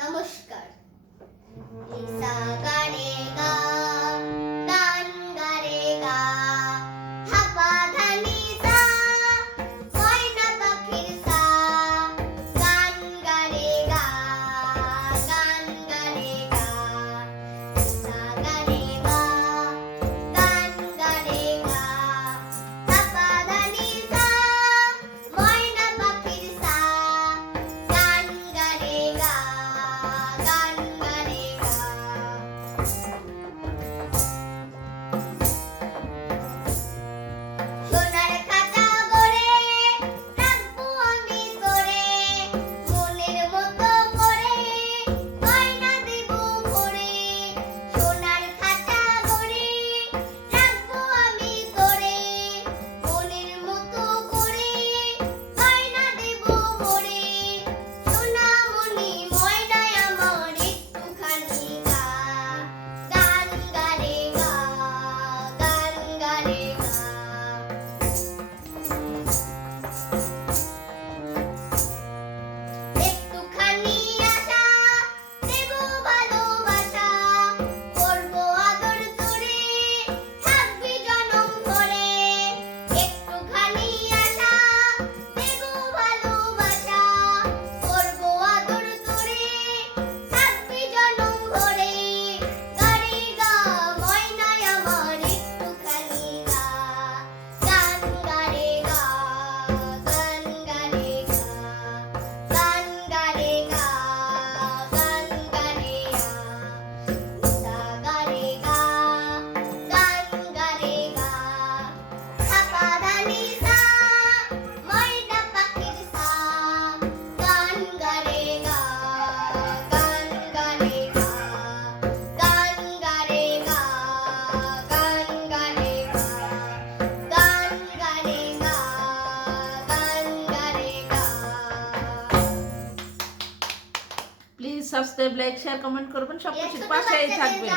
নমস্কার। Subscribe like share comment করবেন সবকিছু পাশেই থাকবেন।